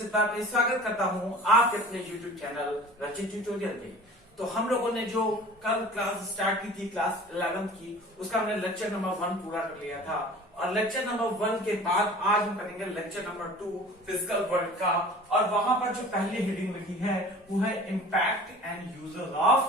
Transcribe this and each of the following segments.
रचित पे स्वागत करता हूं आपके अपने YouTube चैनल रचित ट्यूटोरियल पे। तो हम लोगों ने जो कल क्लास स्टार्ट की थी क्लास 11th की, उसका हमने लेक्चर नंबर 1 पूरा कर लिया था और लेक्चर नंबर 1 के बाद आज हम करेंगे लेक्चर नंबर 2 फिजिकल वर्ल्ड का। और वहां पर जो पहली हेडिंग लिखी है वो है इम्पैक्ट एंड यूजेस ऑफ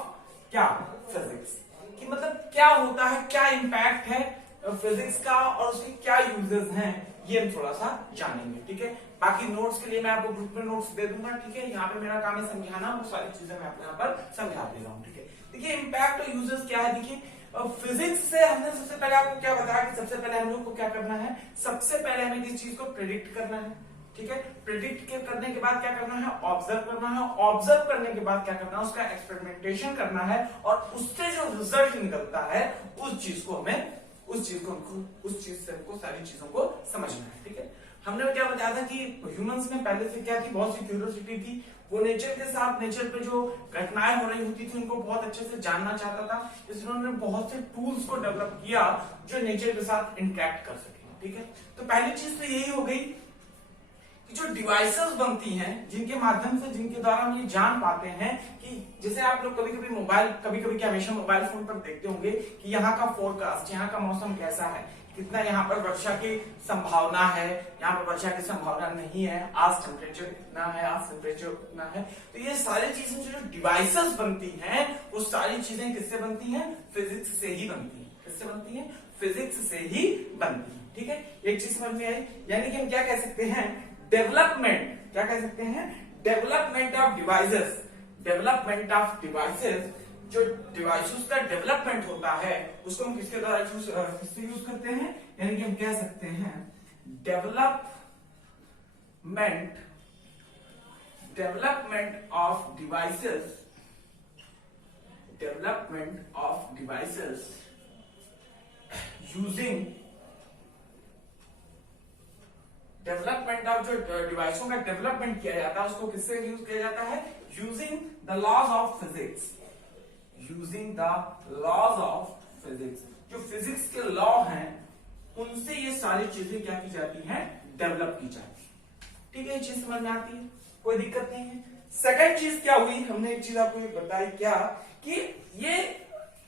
क्या फिजिक्स, कि मतलब क्या होता है, क्या इम्पैक्ट है फिजिक्स का और उसके क्या यूजेस हैं, ये हम थोड़ा सा जानेंगे। ठीक है, बाकी नोट्स के लिए मैं आपको ग्रुप में नोट्स दे दूंगा। ठीक है, यहाँ पे मेरा काम है समझाना, वो सारी चीजें मैं आपको यहाँ पर समझा दे रहा हूँ। ठीक है, देखिए इम्पैक्ट और यूजेस क्या है। देखिए फिजिक्स से हमने सबसे पहले आपको क्या बताया कि सबसे पहले हम लोग को क्या करना है, सबसे पहले हमें किसी चीज को प्रेडिक्ट करना है। ठीक है, प्रेडिक्ट करने के बाद क्या करना है, ऑब्जर्व करना है। ऑब्जर्व करने के बाद क्या करना है, उसका एक्सपेरिमेंटेशन करना है और उससे जो रिजल्ट निकलता है उस चीज से हमको सारी चीजों को समझना है। ठीक है, हमने क्या बताया था कि ह्यूमंस में पहले से क्या थी, बहुत सी क्यूरियोसिटी थी। वो नेचर के साथ, नेचर पे जो घटनाएं हो रही होती थी उनको बहुत अच्छे से जानना चाहता था, इसलिए उन्होंने बहुत से टूल्स को डेवलप किया जो नेचर के साथ इंटरेक्ट कर सके। ठीक है, तो पहली चीज तो यही हो गई कि जो डिवाइसेस बनती हैं जिनके माध्यम से, जिनके द्वारा हम ये जान पाते हैं कि जैसे आप लोग कभी कभी क्या हमेशा मोबाइल फोन पर देखते होंगे कि यहाँ का फोरकास्ट, यहाँ का मौसम कैसा है, कितना यहाँ पर वर्षा की संभावना है, यहाँ पर वर्षा की संभावना नहीं है, आज टेम्परेचर इतना है, आज टेम्परेचर उतना है। तो ये सारी चीजें जो डिवाइसेस बनती हैं वो सारी चीजें किससे बनती हैं, फिजिक्स से ही बनती है। किससे बनती है, फिजिक्स से ही बनती है। ठीक है, एक चीज समझ में आई, यानी कि हम क्या कह सकते हैं, डेवलपमेंट, क्या कह सकते हैं, development of devices. Development of devices, जो डिवाइसेस का डेवलपमेंट होता है उसको हम किसके द्वारा किससे यूज करते हैं, यानी कि हम कह सकते हैं development of devices, development of devices using, development of जो डिवाइसों का डेवलपमेंट किया जाता है उसको किससे यूज किया जाता है, using the laws of physics. Using the laws of physics, जो फिजिक्स के लॉ हैं उनसे ये सारी चीजें क्या की जाती हैं, डेवलप की जाती है। ठीक है, ये चीज समझ में आती है, कोई दिक्कत नहीं है। सेकंड चीज क्या हुई, हमने एक चीज आपको बताई क्या, कि ये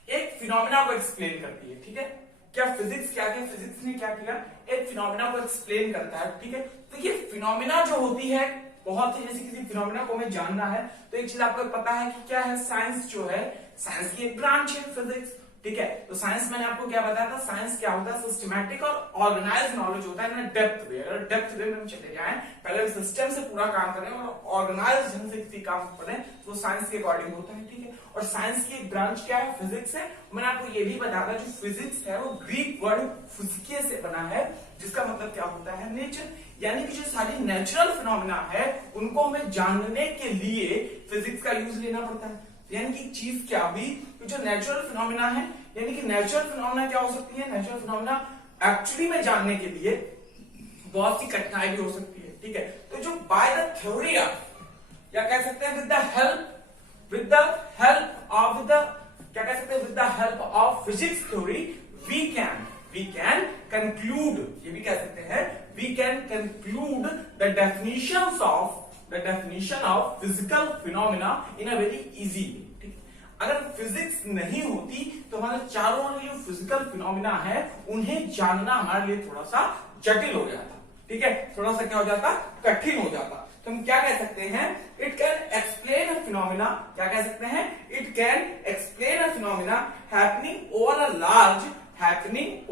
एक फिनोमेना को एक्सप्लेन करती है। ठीक है, क्या फिजिक्स क्या किया, फिजिक्स ने क्या किया, एक फिनोमेना को एक्सप्लेन करता है। ठीक है, तो ये फिनोमेना जो होती है बहुत ही, जैसे किसी फिनोमेना को हमें जानना है तो एक चीज आपको पता है कि क्या है, साइंस जो है, साइंस की एक ब्रांच है फिजिक्स। ठीक है, तो साइंस मैंने आपको क्या बताया था, साइंस क्या होता है, सिस्टमैटिक और ऑर्गेनाइज नॉलेज होता है ना, डेप्थ वे। अगर डेप्थ वे में हम चले जाएं, पहले सिस्टम से पूरा काम करें और ऑर्गेनाइज ढंग से किसी काम को पढ़ें तो साइंस के अकॉर्डिंग होता है। ठीक है, और साइंस की एक ब्रांच क्या है, फिजिक्स है। मैंने आपको ये भी बताया था जो फिजिक्स है वो ग्रीक वर्ड फिजिके से बना है, जिसका मतलब क्या होता है, नेचर। यानी कि जो सारी नेचुरल फिनोमेना है उनको हमें जानने के लिए फिजिक्स का यूज लेना पड़ता है। यानी कि चीज क्या हुई, जो नेचुरल फिनोमेना है, यानी कि नेचुरल फिनोमेना क्या हो सकती है, नेचुरल फिनोमेना एक्चुअली में जानने के लिए बहुत सी कठिनाई भी हो सकती है। ठीक है, तो जो बाय द थ्योरी ऑफ, या कह सकते हैं विद द हेल्प ऑफ क्या कह सकते हैं, with the help of physics theory we can conclude, ये भी कह सकते हैं, we can conclude the definitions of physical phenomena in a very easy way. अगर फिजिक्स नहीं होती तो हमारे चारों ओर जो फिजिकल फिनोमेना है उन्हें जानना हमारे लिए थोड़ा सा जटिल हो जाता। ठीक है, थोड़ा सा क्या हो जाता, कठिन हो जाता। तो हम क्या कह सकते हैं, it can explain a phenomena, क्या कह सकते हैं, it can explain a phenomena happening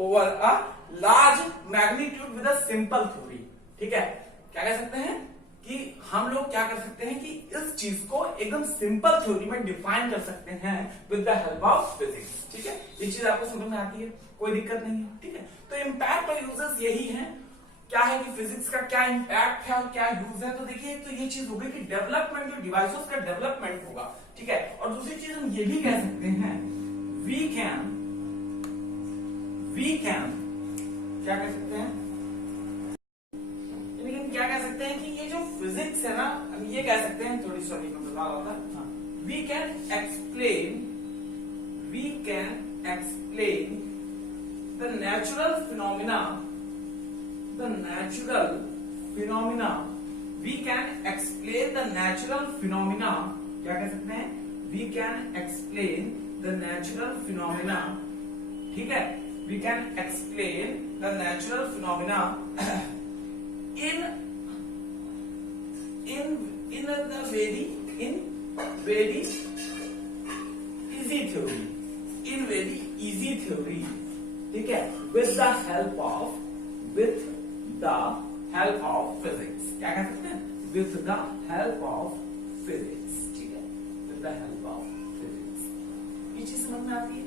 over a large magnitude with a simple theory. ठीक है, क्या कह सकते हैं कि हम लोग क्या कर सकते हैं कि इस चीज को एकदम सिंपल थ्योरी में डिफाइन कर सकते हैं with the help of physics. ठीक है, ये चीज आपको समझ में आती है, कोई दिक्कत नहीं है। ठीक है, तो इम्पैक्ट और यूजेस यही है, क्या है कि फिजिक्स का क्या इम्पैक्ट है और क्या यूज है। तो देखिए, तो ये चीज हो गई कि डेवलपमेंट, जो डिवाइसेस का डेवलपमेंट होगा। ठीक है, और दूसरी चीज हम ये भी कह सकते हैं, वी कैन क्या कह सकते हैं, लेकिन क्या कह सकते हैं कि ये जो फिजिक्स है ना, हम ये कह सकते हैं, थोड़ी सॉरी मैं बता रहा था, we can explain the natural phenomena we can explain the natural phenomena, क्या कह सकते हैं, we can explain the natural phenomena, ठीक है, we can explain the natural phenomena in very easy theory, in very easy theory, ठीक है, with the help of physics, क्या कह सकते हैं, with the help of physics, ठीक है, with the help of physics, ये चीज समझ में आती है,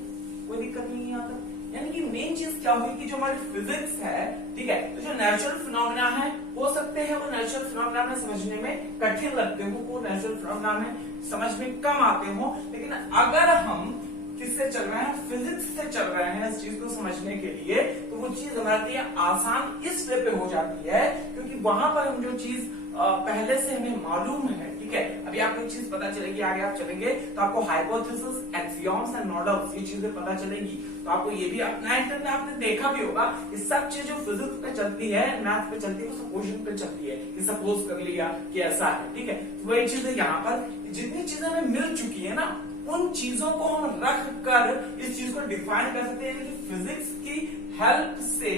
कोई दिक्कत नहीं है यहाँ तक। यानी कि मेन चीज क्या हुई कि जो हमारी फिजिक्स है, ठीक है, तो जो नेचुरल फिनोमिना है, हो सकते हैं वो नेचुरल फिनोमिना में समझने में कठिन लगते हो, वो नेचुरल फिनोमिना में समझ में कम आते हो, लेकिन अगर हम किससे चल रहे हैं, फिजिक्स से चल रहे हैं इस चीज को समझने के लिए, तो वो चीज हमारे लिए आसान इस वे पे हो जाती है, क्योंकि वहां पर हम जो चीज पहले से हमें मालूम है, ठीक है, अभी आपको एक चीज पता चलेगी, आगे आप चलेंगे तो आपको हाइपोथेसिस, एक्सियोम्स एंड मॉडल्स, ये चीजें पता चलेगी, तो आपको ये भी अपना इंटर में आपने देखा भी होगा, ये सब चीज जो फिजिक्स पे चलती है, मैथ पे चलती है, वो सपोजिशन पे चलती है, कि सपोज कर लिया कि ऐसा है, ठीक है, तो वही चीजें यहाँ पर जितनी चीजें हमें मिल चुकी है ना, उन चीजों को हम रख कर इस चीज को डिफाइन कर सकते हैं, यानी कि फिजिक्स की हेल्प से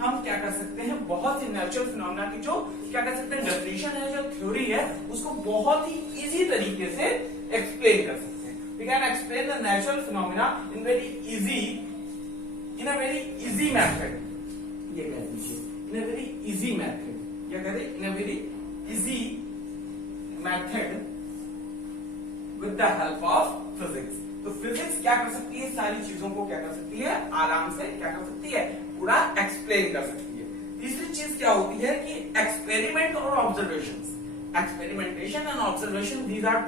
हम क्या कर सकते हैं, बहुत ही नेचुरल फिनोमिना की जो क्या कर सकते हैं डेफिनेशन है, जो थ्योरी है, उसको बहुत ही इजी तरीके से एक्सप्लेन कर सकते हैं। We can explain the natural phenomena in a very easy method, ये कह दीजिए, in a very easy method, क्या कह रहे, in a very easy method with the help of physics. तो फिजिक्स क्या कर सकती है, सारी चीजों को क्या कर सकती है, आराम से क्या कर सकती है, पूरा एक्सप्लेन कर सकती है। तीसरी चीज क्या होती है कि एक्सपेरिमेंट और observations, experimentation and observation, these are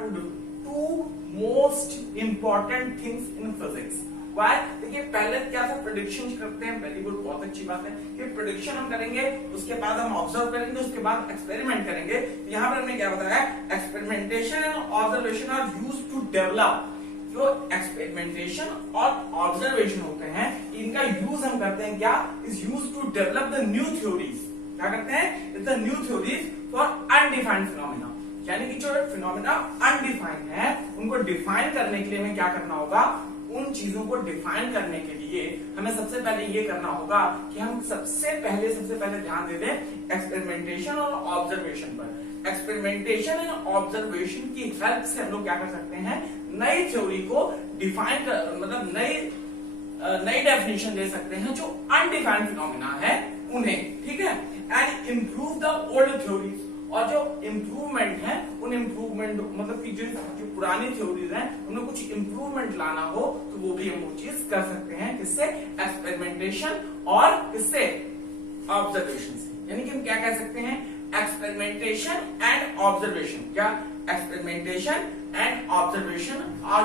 two most important things in physics. Why, देखिए पहले क्या था, प्रेडिक्शन करते हैं, वेरी गुड, बहुत अच्छी बात है कि प्रेडिक्शन हम करेंगे, उसके बाद हम ऑब्जर्व करेंगे, उसके बाद एक्सपेरिमेंट करेंगे। यहाँ पर हमने क्या बताया, experimentation and observation are used to develop, जो एक्सपेरिमेंटेशन और ऑब्जर्वेशन होते हैं, इनका यूज हम करते हैं क्या, is use to develop the new theories, क्या करते हैं, the new theories for undefined phenomena, यानी कि जो फिनोमिना अनडिफाइंड है, उनको डिफाइन करने के लिए हमें क्या करना होगा, उन चीजों को डिफाइन करने के लिए हमें सबसे पहले ये करना होगा कि हम सबसे पहले ध्यान दे दें एक्सपेरिमेंटेशन और ऑब्जर्वेशन पर। एक्सपेरिमेंटेशन एंड ऑब्जर्वेशन की हेल्प से हम लोग क्या कर सकते हैं, नई थ्योरी को डिफाइन कर, मतलब नई डेफिनेशन दे सकते हैं जो अनडिफाइंड फिनोमिना है उन्हें, ठीक है, and improve the old theories, और जो इम्प्रूवमेंट है उन इम्प्रूवमेंट, मतलब कि जो पुरानी थ्योरीज हैं उनमें कुछ इम्प्रूवमेंट लाना हो तो वो भी हम वो चीज कर सकते हैं, किससे, एक्सपेरिमेंटेशन और किससे, ऑब्जर्वेशन से। यानी कि हम क्या कह सकते हैं, एक्सपेरिमेंटेशन एंड ऑब्जर्वेशन, क्या, experimentation and observation are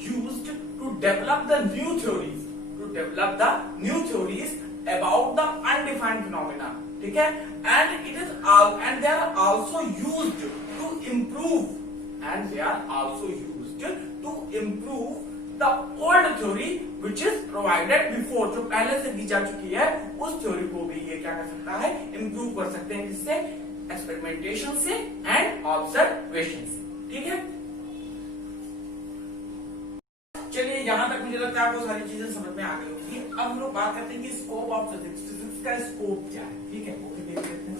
used to develop the new theories, about the undefined phenomena, ठीक है, and they are also used to improve the old theory which is provided before, जो पहले से दी जा चुकी है, उस थ्योरी को भी ये क्या कर सकता है, इम्प्रूव कर सकते हैं, किससे, एक्सपेरिमेंटेशन से एंड ऑब्जर्वेशन से, ठीक है। चलिए यहां तक मुझे लगता है आपको सारी चीजें समझ में आ गई होगी। अब हम लोग बात करते हैं कि स्कोप ऑफ फिजिक्स, फिजिक्स का स्कोप क्या है, ठीक है, वो भी देख लेते हैं,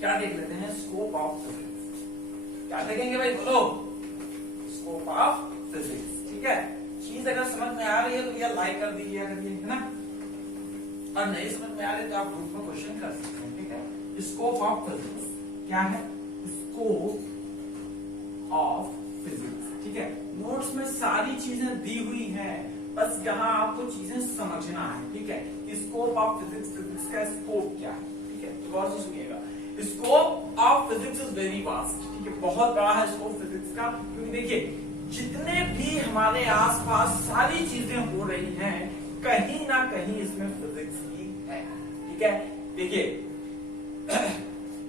क्या देख लेते हैं, स्कोप ऑफ फिजिक्स, क्या देखेंगे भाई, बोलो, स्कोप ऑफ फिजिक्स, ठीक है। चीज अगर समझ में आ रही है तो भैया लाइक कर दीजिए, है ना, और नहीं समझ में आ रही तो आप ग्रुप में क्वेश्चन कर सकते हैं, ठीक है। स्कोप ऑफ फिजिक्स क्या है, स्कोप ऑफ फिजिक्स, ठीक है, नोट्स में सारी चीजें दी हुई हैं, बस यहाँ आपको चीजें समझना है, ठीक है। स्कोप ऑफ फिजिक्स, फिजिक्स का स्कोप क्या है, ठीक है, तो गौर से सुनिएगा। Scope of physics is very vast, ठीक है, बहुत बड़ा है स्कोप फिजिक्स का, क्योंकि देखिए जितने भी हमारे आसपास सारी चीजें हो रही हैं, कहीं ना कहीं इसमें फिजिक्स ही है, ठीक है। देखिए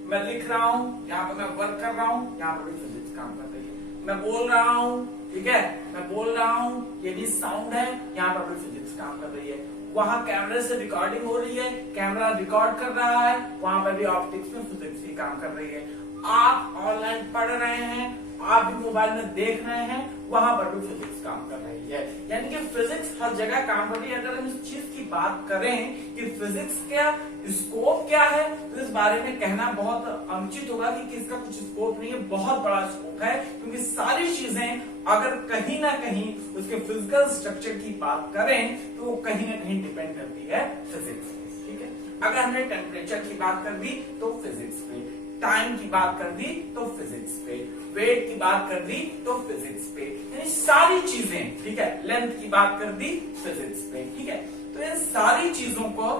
मैं लिख रहा हूं, यहाँ पर मैं वर्क कर रहा हूं, यहाँ पर भी फिजिक्स काम कर रही है, मैं बोल रहा हूं, ठीक है, मैं बोल रहा हूं, ये भी साउंड है, यहाँ पर भी फिजिक्स काम कर रही है। वहां कैमरे से रिकॉर्डिंग हो रही है, कैमरा रिकॉर्ड कर रहा है, वहां पर भी ऑप्टिक्स में फिजिक्स ही काम कर रही है। आप ऑनलाइन पढ़ रहे हैं, आप भी मोबाइल में देख रहे हैं, वहां पर भी फिजिक्स काम कर रही है। यानी कि फिजिक्स हर जगह काम कर रही है। अगर हम इस चीज की बात करें कि फिजिक्स का स्कोप क्या है, तो इस बारे में कहना बहुत अनुचित होगा कि इसका कुछ स्कोप नहीं है, बहुत बड़ा स्कोप है। क्योंकि सारी चीजें अगर कहीं ना कहीं उसके फिजिकल स्ट्रक्चर की बात करें तो वो कहीं ना कहीं डिपेंड करती है फिजिक्स पे। ठीक है, अगर हमने टेम्परेचर की बात कर दी तो फिजिक्स पे, टाइम की बात कर दी तो फिजिक्स पे, वेट की बात कर दी तो फिजिक्स पे, यानी सारी चीजें। ठीक है, लेंथ की बात कर दी फिजिक्स पे। ठीक है, तो इन सारी चीजों को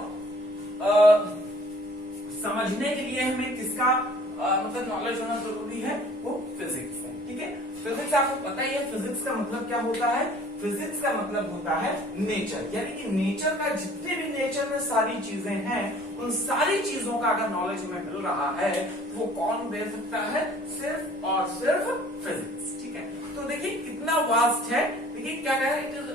समझने के लिए हमें किसका मतलब नॉलेज होना जरूरी है, वो फिजिक्स है। ठीक है, फिजिक्स आपको पता ही है फिजिक्स का मतलब क्या होता है। फिजिक्स का मतलब होता है नेचर, यानी कि नेचर का जितने भी नेचर में सारी चीजें हैं, उन सारी चीजों का अगर नॉलेज हमें मिल रहा है तो वो कौन दे सकता है, सिर्फ और सिर्फ फिजिक्स। ठीक है, तो देखिए कितना वास्ट है। देखिए क्या कह रहे हैं, it is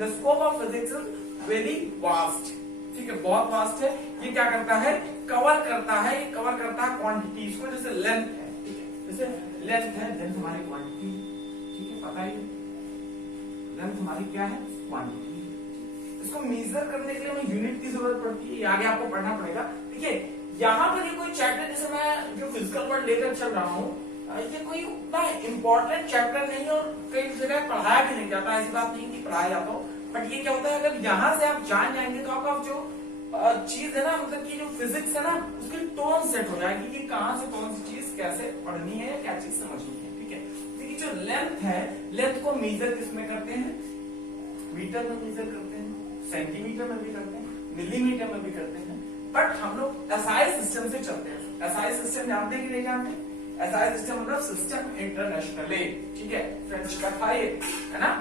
the scope of physics is very vast. ठीक है, बहुत वास्ट है। ये क्या करता है, कवर करता है, ये कवर करता है क्वांटिटीज को। जैसे लेंथ है, ठीक है, जैसे लेंथ है, लेंथ हमारी क्वांटिटी। ठीक है, पता ही लेंथ हमारी क्या है, क्वांटिटी। इसको मेजर करने के लिए हमें यूनिट की जरूरत पड़ती है, आगे आपको पढ़ना पड़ेगा। ठीक है, यहाँ पर ये कोई चैप्टर, जैसे मैं जो फिजिकल वर्ल्ड लेकर चल रहा हूँ, ये कोई उतना इम्पोर्टेंट चैप्टर नहीं है और कई जगह पढ़ाया भी नहीं जाता। ऐसी बात नहीं कि पढ़ाया जाता हो, बट ये क्या होता है, अगर यहाँ से आप जान जाएंगे तो आपका जो चीज है ना, मतलब कि जो फिजिक्स है ना, उसकी टोन सेट हो जाएगी कि कहां से कौन सी चीज कैसे पढ़नी है या क्या चीज समझनी है। ठीक है, देखिए जो लेंथ है, लेंथ को मेजर किसमें करते हैं, मीटर में मेजर करते हैं, सेंटीमीटर में भी करते हैं, मिलीमीटर में भी करते हैं। बट हम लोग एसआई सिस्टम से चलते हैं। एसआई सिस्टम जानते हैं कि नहीं जानते? एसआई सिस्टम मतलब सिस्टम इंटरनेशनल। ठीक है, फ्रेंच का था ये, है ना,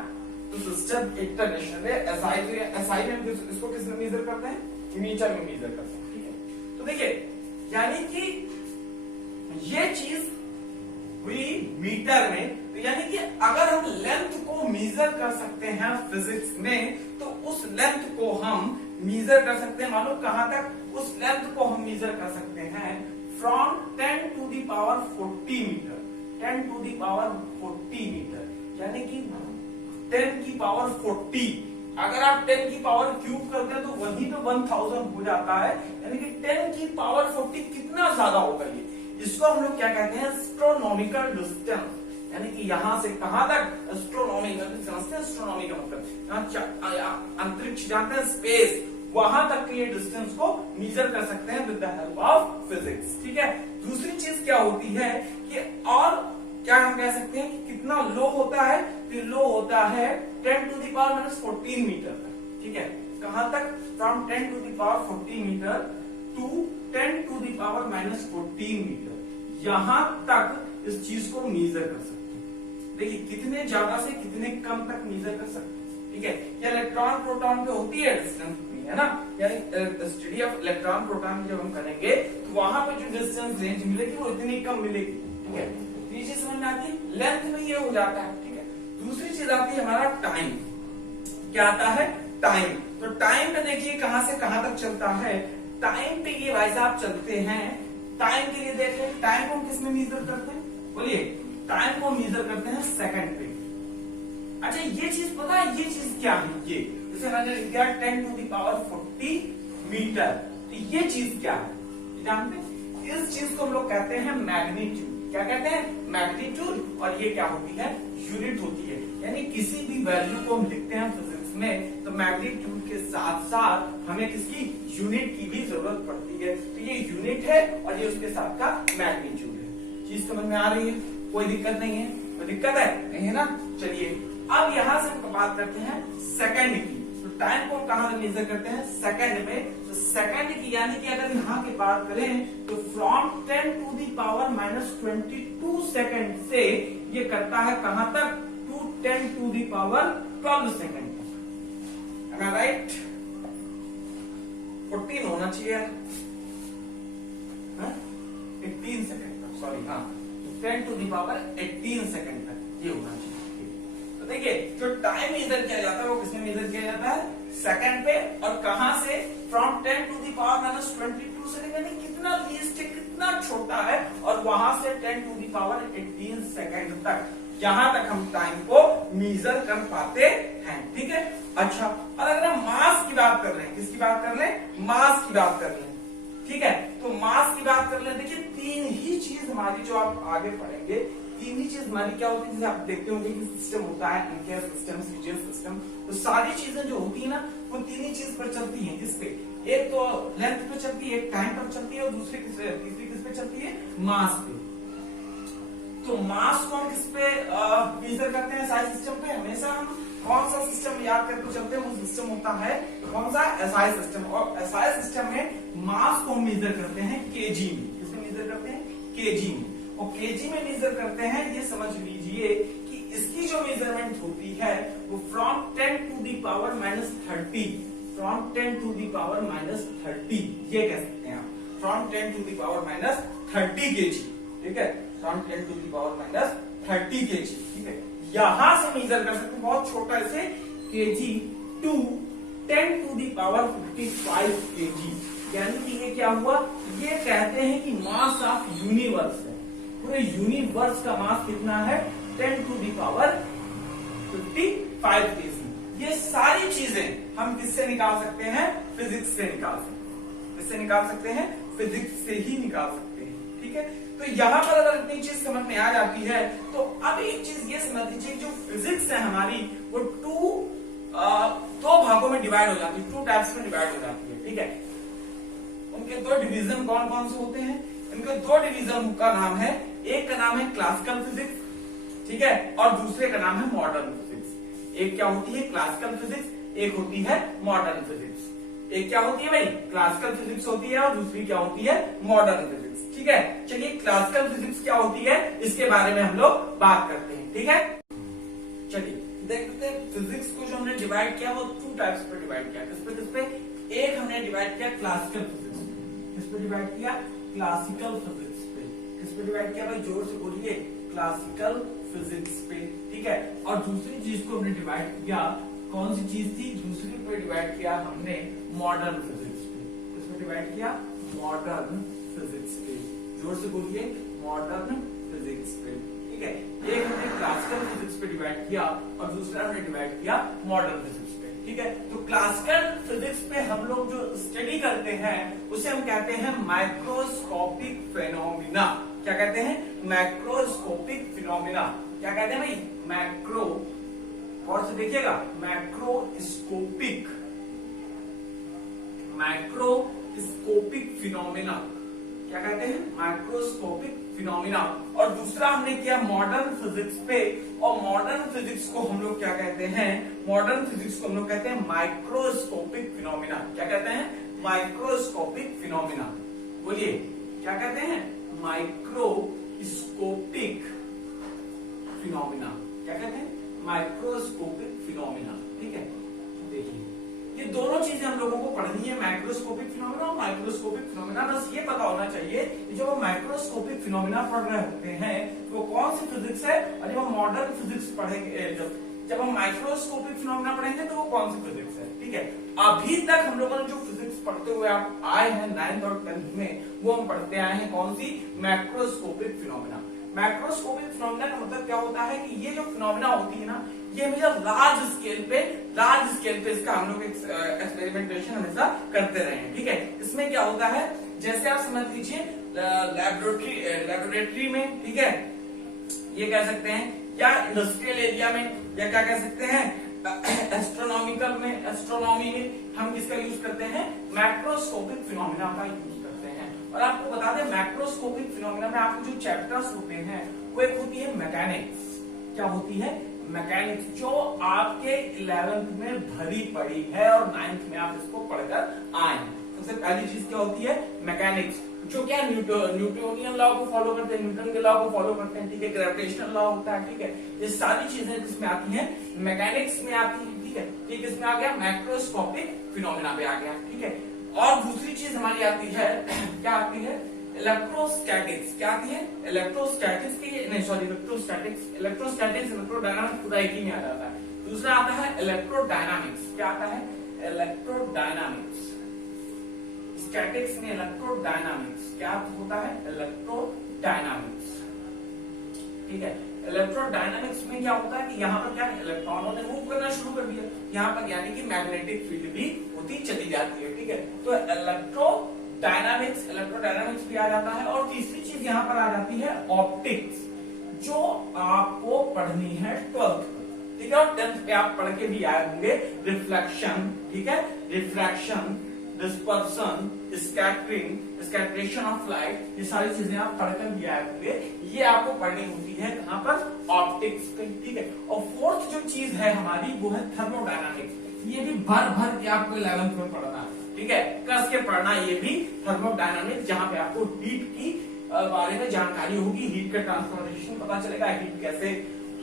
तो सिस्टम इंटरनेशनल है। एसआई में इसको किसमें मेजर करते हैं, मीटर में मेजर करते हैं। ठीक है, तो देखिए यानी कि ये चीज हुई मीटर में, तो यानी कि अगर हम लेंथ को मेजर कर सकते हैं फिजिक्स में, तो उस लेंथ को हम मेजर कर सकते हैं, मालूम कहां तक, उस लेंथ को हम मेजर कर सकते हैं from 10 to the power 40 metre. 10 to the power 40 metre, यानी कि 10 की पावर 40। अगर आप 10 की पावर क्यूब करते हैं तो वही तो 1000 हो जाता है। यानी कि 10 की पावर 40 कितना ज्यादा होगा ये। इसको हम लोग क्या कहते हैं, एस्ट्रोनॉमिकल डिस्टेंस। यानी कि यहां से कहां तक, एस्ट्रोनॉमिकल, समझते हैं एस्ट्रोनॉमी का मतलब, अंतरिक्ष जानते हैं, स्पेस, वहां तक के ये डिस्टेंस को मेजर कर सकते हैं with the help of physics. ठीक है, दूसरी चीज क्या होती है कि, और क्या हम कह सकते हैं कि कितना लो होता है, तो लो होता है 10 टू द पावर -14 मीटर तक। ठीक है, कहां तक, from 10 to the power 40 metre to 10 to the power -14 metre, यहां तक इस चीज को मेजर कर सकते हैं। देखिए कितने ज्यादा से कितने कम तक मेजर कर सकते हैं। ठीक है, ये इलेक्ट्रॉन प्रोटॉन पे होती है डिस्टेंस, है ना, यानी स्टडी ऑफ इलेक्ट्रॉन प्रोटॉन जब हम करेंगे तो वहां पे जो डिस्टेंस रेंज मिलेगी वो इतनी कम मिलेगी। ठीक है, ये चीज समझ में आती है, लेंथ में ये हो जाता है। ठीक है, दूसरी चीज आती है हमारा टाइम। क्या आता है, टाइम। तो टाइम पे देखिए कहां से कहां तक चलता है। टाइम पे ये भाई साहब चलते हैं, टाइम के लिए देख लें, टाइम को किसमें मेजर करते हैं, बोलिए, टाइम को मेजर करते हैं सेकंड पे। अच्छा ये चीज पता है, ये चीज क्या है, ये जैसे मैंने लिख दिया 10 टू द पावर 40 मीटर, तो ये चीज क्या है जानते हैं, इस चीज को हम लोग कहते हैं मैग्नीट्यूड। क्या कहते हैं, मैग्नीट्यूड। और ये क्या होती है, यूनिट होती है। यानी किसी भी वैल्यू को हम लिखते हैं फिजिक्स में तो मैग्नीट्यूड के साथ साथ हमें किसकी, यूनिट की भी जरूरत पड़ती है। तो ये यूनिट है और ये उसके साथ का मैग्नीट्यूड है। चीज समझ में आ रही है, कोई दिक्कत नहीं है, कोई दिक्कत है नहीं है ना। चलिए अब यहां से हम बात करते हैं सेकंड की। तो टाइम को हम कहां से मेजर करते हैं, सेकंड में। तो सेकंड की यानी कि अगर यहां की बात करें तो from 10 to the power -22 second से ये करता है कहां तक, to 10 to the power 12 second तक। राइट, 14 होना चाहिए, 18 सेकंड तक, सॉरी, हाँ 10 टू द पावर 18 सेकंड तक ये होना चाहिए। तो देखिए जो टाइम मेजर किया जाता है वो किसमें मेजर किया जाता है, सेकंड पे, और कहां से, from 10 to the power minus 22 से, यानी कितना लीस्ट है, कितना छोटा है, और वहां से 10 टू द पावर 18 सेकंड तक, यहां तक हम टाइम को मेजर कर पाते हैं। ठीक है, अच्छा, और अगर हम मास की बात कर रहे हैं, किसकी बात कर रहे हैं, मास की बात कर रहे हैं, ठीक है, तो मास की बात कर रहे हैं, देखिए तीन ही चीज हमारी, जो आप आगे पढ़ेंगे, तीन ही चीज हमारी क्या होती है, जैसे आप देखते होंगे कि सिस्टम होता है, इनकेयर सिस्टम, सीजीएस सिस्टम, तो सारी चीजें जो होती है ना, वो तीन ही चीज पर चलती हैं, किस पे, एक तो लेंथ पे चलती है, एक टाइम पर चलती है, और तीसरी किस पे चलती है, मास पे। तो मास को हम किस पे मेजर करते हैं, सारे सिस्टम पे, हमेशा हम कौन सा सिस्टम याद करके चलते हैं, वो सिस्टम होता है कौन सा, एसआई सिस्टम, और एसआई सिस्टम में मास को हम मेजर करते हैं केजी में, किसमें मेजर करते हैं, केजी में, और केजी में मेजर करते हैं, ये समझ लीजिए कि इसकी जो मेजरमेंट होती है वो from 10 to the power minus 30, from 10 to the power minus 30, ये कह सकते हैं आप, from 10 to the power minus 30 KG, ठीक है, from 10 to the power minus 30 KG, ठीक है, यहां से मेजर कर सकते हैं, बहुत छोटा इसे, KG to 10 to the power 55 KG, यानी कि ये क्या हुआ, ये कहते हैं कि मास ऑफ यूनिवर्स है, पूरे यूनिवर्स का मास कितना है, 10 टू दी पावर 55 केजी। ये सारी चीजें हम किससे निकाल सकते हैं, फिजिक्स से निकाल सकते हैं, किससे निकाल सकते हैं, फिजिक्स से ही निकाल सकते हैं, ठीक है। तो यहां पर अगर इतनी चीज समझ में आ जाती है, तो अब एक चीज ये समझ लीजिए, जो फिजिक्स है हमारी, वो दो भागों में डिवाइड हो जाती है, 2 टाइप्स में डिवाइड हो जाती है, ठीक है। उनके 2 डिवीजन कौन कौन से होते हैं, इनके 2 डिवीजन का नाम है, एक का नाम है क्लासिकल फिजिक्स, ठीक है, और दूसरे का नाम है मॉडर्न फिजिक्स। एक क्या होती है, क्लासिकल फिजिक्स, एक होती है मॉडर्न फिजिक्स। एक क्या होती है भाई, क्लासिकल फिजिक्स होती है, और दूसरी क्या होती है, मॉडर्न फिजिक्स, ठीक है। चलिए क्लासिकल फिजिक्स क्या होती है, इसके बारे में हम लोग बात करते हैं, ठीक है। चलिए देखते हैं, फिजिक्स को जो हमने डिवाइड किया वो 2 टाइप्स पर डिवाइड किया, किस पे, एक हमने डिवाइड किया क्लासिकल फिजिक्स, किस पे डिवाइड किया, क्लासिकल फिजिक्स पे, किस पे डिवाइड किया भाई, जोर से बोलिए, क्लासिकल फिजिक्स पे, ठीक है। और दूसरी चीज को हमने डिवाइड किया, कौन सी चीज थी, दूसरी पे डिवाइड किया हमने मॉडर्न फिजिक्स पे, किस पे डिवाइड किया, मॉडर्न फिजिक्स पे, जोर से बोलिए, मॉडर्न फिजिक्स पे, ठीक है। एक हमने क्लासिकल फिजिक्स पे डिवाइड किया, और दूसरा हमने डिवाइड किया मॉडर्न फिजिक्स पे, ठीक है। तो क्लासिकल फिजिक्स पे हम लोग जो स्टडी करते हैं, उसे हम कहते हैं माइक्रोस्कोपिक फेनोमिना। क्या कहते हैं, मैक्रोस्कोपिक फिनोमिना। क्या कहते हैं भाई, मैक्रो, और से देखिएगा, मैक्रोस्कोपिक फिनोमिना। क्या कहते हैं, माइक्रोस्कोपिक फिनोमिना। और दूसरा हमने किया मॉडर्न फिजिक्स पे, और मॉडर्न फिजिक्स को हम लोग क्या कहते हैं, मॉडर्न फिजिक्स को हम लोग कहते हैं माइक्रोस्कोपिक फिनोमिना। क्या कहते हैं, माइक्रोस्कोपिक फिनोमिना। बोलिए, क्या कहते हैं, माइक्रोस्कोपिक फिनोमिना। क्या कहते हैं, माइक्रोस्कोपिक फिनोमिना, ठीक है। देखिए ये दोनों चीजें हम लोगों को पढ़नी है, माइक्रोस्कोपिक फिनोमिना और माइक्रोस्कोपिक फिनोमिना। बस ये पता होना चाहिए कि जब हम माइक्रोस्कोपिक फिनोमिना पढ़ रहे होते हैं तो कौन सी फिजिक्स है, और जब हम मॉडर्न फिजिक्स पढ़ेंगे, जब हम माइक्रोस्कोपिक फिनोमिना पढ़ेंगे तो वो कौन सी फिजिक्स है, ठीक है। अभी तक हम लोगों ने जो फिजिक्स पढ़ते हुए आप आए हैं 9th और 10th में, वो हम पढ़ते आए हैं कौन सी, मैक्रोस्कोपिक फिनोमिना। मैक्रोस्कोपिक फिनोमिना का मतलब क्या होता है कि ये जो फिनोमिना होती है ना, ये हमेशा लार्ज स्केल पे इसका हम लोग एक्सपेरिमेंटेशन हमेशा करते रहे हैं, ठीक है। इसमें क्या होता है, जैसे आप समझ लीजिए लेबोरेटरी में, ठीक है, ये कह सकते हैं, या इंडस्ट्रियल एरिया में, या क्या कह सकते हैं, एस्ट्रोनॉमी में हम किसका यूज करते हैं, मैक्रोस्कोपिक फिनोमिना का यूज करते हैं। और आपको बता दें, मैक्रोस्कोपिक फिनोमिना में आपको जो चैप्टर्स होते हैं, वो एक होती है मैकेनिक्स। क्या होती है, मैकेनिक्स, जो आपके 11th में भरी पड़ी है और 9th में आप इसको पढ़कर आए हैं। सबसे पहली चीज क्या होती है, मैकेनिक्स, जो क्या न्यूटोनियन लॉ को फॉलो करते हैं, न्यूटन के लॉ को फॉलो करते हैं, ठीक है। ग्रेविटेशनल लॉ होता है, ठीक है। ये सारी चीजें किसमें आती हैं, मैकेनिक्स में आती है, ठीक है। ठीक, इसमें आ गया, मैक्रोस्कोपिक फिनोमिना पे आ गया, ठीक है। और दूसरी चीज हमारी आती है, क्या आती है, इलेक्ट्रोस्टैटिक्स। क्या आती है, इलेक्ट्रोस्टैटिक्स की, नहीं सॉरी, इलेक्ट्रोस्टैटिक्स इलेक्ट्रोडायनामिक्स पूरा एक ही में आ जाता है। दूसरा आता है इलेक्ट्रोडायनामिक्स। क्या आता है, इलेक्ट्रोडायनामिक्स। स्टैटिक्स में इलेक्ट्रोडायनामिक्स क्या होता है? इलेक्ट्रोडायनामिक्स, ठीक है। इलेक्ट्रोडायनामिक्स में क्या होता है कि यहाँ पर क्या इलेक्ट्रॉनों ने मूव करना शुरू कर दिया, यहाँ पर यानी कि मैग्नेटिक फील्ड भी होती चली जाती है, ठीक है। तो इलेक्ट्रोडायनामिक्स, इलेक्ट्रोडायनामिक्स भी आ जाता है। और तीसरी चीज यहाँ पर आ जाती है ऑप्टिक्स, जो आपको पढ़नी है 12th में, ठीक है। और 10th पे आप पढ़ के भी आए होंगे रिफ्लेक्शन, ठीक है, refraction, dispersion, scattering, scatteration of light, ये सारी चीजें आप पढ़कर भी आए होंगे। ये आपको पढ़नी होती है कहां पर? ऑप्टिक्स पे, ठीक है। और फोर्थ जो चीज है हमारी वो है थर्मोडायनामिक्स। ये भी भर भर के आपको 11th में पढ़ना है, ठीक है, कस के पढ़ना। ये भी थर्मोडायनामिक्स, जहां पे आपको हीट की बारे में जानकारी होगी, हीट का ट्रांसफॉर्मेशन पता चलेगा, हीट कैसे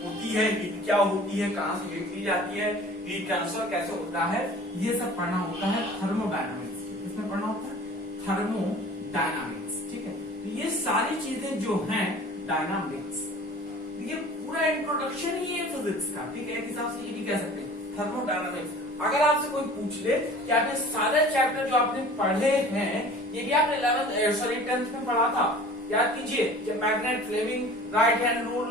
होती है, हीट क्या होती है, कहां से हीट ली जाती है, हीट ट्रांसफर कैसे होता है, ये सब पढ़ना होता है थर्मोडायनामिक्स। इसमें पढ़ना होता है थर्मोडायनामिक्स, ठीक है। तो ये सारी चीजें जो हैं डायनामिक्स, ये पूरा इंट्रोडक्शन ही है फिजिक्स का, ठीक है। एक हिसाब से ये भी कह सकते हैं थर्मोडायनामिक्स। अगर आपसे कोई पूछ ले कि आपने सारे चैप्टर जो आपने पढ़े हैं ये भी आपने 10th में पढ़ा था, याद कीजिए, magnet, Fleming, right hand rule,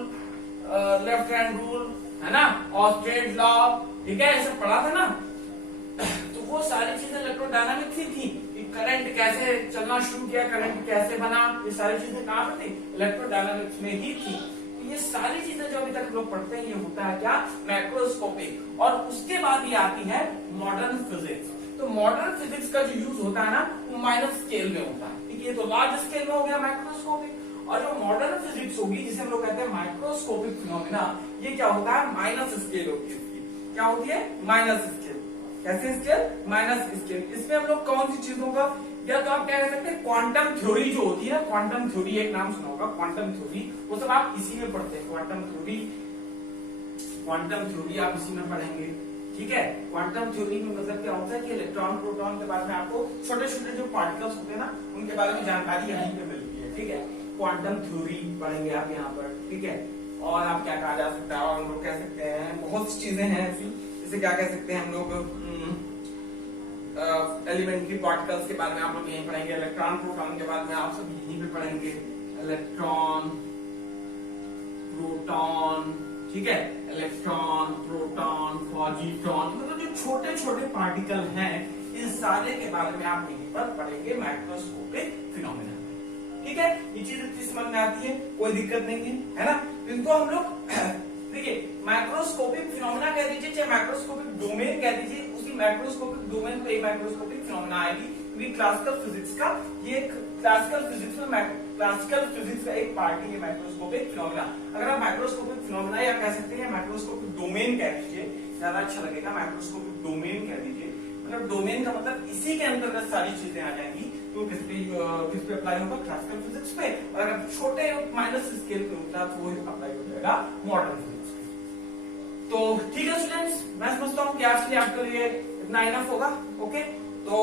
left hand rule, है ना, ऑस्ट्रेट लॉ, ठीक है, ये सब पढ़ा था ना। तो वो सारी चीजें इलेक्ट्रोडायनामिक्स ही थी कि करंट कैसे चलना शुरू किया, करंट कैसे बना, ये सारी चीजें कहां पर थी? इलेक्ट्रोडायनामिक्स में ही थी। ये सारी चीजें जो अभी तक लोग पढ़ते हैं ये होता है क्या? मैक्रोस्कोपिक। और उसके बाद ये आती है मॉडर्न फिजिक्स। तो मॉडर्न फिजिक्स का जो यूज होता है ना वो माइनर स्केल में होता है, ठीक है। ये तो लार्ज स्केल में हो गया मैक्रोस्कोपिक। और जो मॉडर्न फिजिक्स होगी जिसे हम लोग कहते हैं माइक्रोस्कोपिक फिनोमिना, ये क्या होता है? माइनस स्केल होती है इसकी। क्या होती है? Minus scale. कैसे स्केल? Minus scale. इसमें हम लोग कौन सी चीजों का, या तो आप क्या कह सकते हैं क्वांटम थ्योरी जो होती है, क्वांटम थ्योरी एक नाम सुना होगा, क्वांटम थ्योरी, वो सब आप इसी में पढ़ते हैं। क्वांटम थ्योरी, क्वांटम थ्योरी आप इसी में पढ़ेंगे, ठीक है। क्वांटम थ्योरी में मतलब क्या होता है कि इलेक्ट्रॉन प्रोटॉन के बारे में आपको छोटे छोटे जो पार्टिकल्स होते हैं ना उनके बारे में जानकारी यहीं पे मिलती है, ठीक है। क्वांटम थ्योरी पढ़ेंगे आप यहाँ पर, ठीक है। और आप क्या कहा जा सकता है, और हम लोग कह सकते हैं बहुत सी चीजें हैं ऐसी, जैसे क्या कह सकते हैं हम लोग, एलिमेंट्री पार्टिकल्स के बारे में आप लोग यहीं पढ़ेंगे, इलेक्ट्रॉन प्रोटॉन के बारे में आप सब यहीं पे पढ़ेंगे, इलेक्ट्रॉन प्रोटॉन, ठीक है, इलेक्ट्रॉन प्रोटॉन पॉजिट्रॉन, मतलब जो छोटे छोटे पार्टिकल हैं इन सारे के बारे में आप यहीं पर पढ़ेंगे माइक्रोस्कोपिक फिनोमिना, ठीक है। ये चीज इतनी समझ में आती है, कोई दिक्कत नहीं है ना। इनको हम लोग देखिए माइक्रोस्कोपिक फिनोमिना कह दीजिए चाहे माइक्रोस्कोपिक डोमेन कह दीजिए, उसी माइक्रोस्कोपिक डोमेन पर एक माइक्रोस्कोपिक फिनोमिना आएगी, क्योंकि क्लासिकल फिजिक्स का ये क्लासिकल फिजिक्स में क्लासिकल फिजिक्स का एक पार्ट है माइक्रोस्कोपिक फिनोमिना। अगर आप माइक्रोस्कोपिक फिनोमिना या कह सकते हैं माइक्रोस्कोपिक डोमेन कह दीजिए, ज्यादा अच्छा लगेगा, माइक्रोस्कोपिक डोमेन कह दीजिए। मतलब डोमेन का मतलब इसी के अंतर्गत सारी चीजें आ जाएंगी, तो किस पे अप्लाई होगा? क्लासिकल फिजिक्स पे। और अगर छोटे माइनस स्केल पे होता है तो वो अप्लाई हो जाएगा मॉडर्न फिजिक्स पे। तो ठीक है स्टूडेंट्स, मैं समझता हूँ कि आज के लिए आपके लिए इतना इनफ होगा, ओके। तो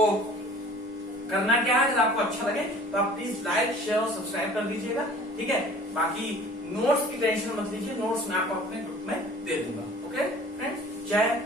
करना क्या है, अगर आपको अच्छा लगे तो आप प्लीज लाइक शेयर और सब्सक्राइब कर दीजिएगा, ठीक है। बाकी नोट्स की टेंशन मत लीजिए, नोट्स मैं आपको अपने ग्रुप में दे दूंगा, ओके फ्रेंड्स। जय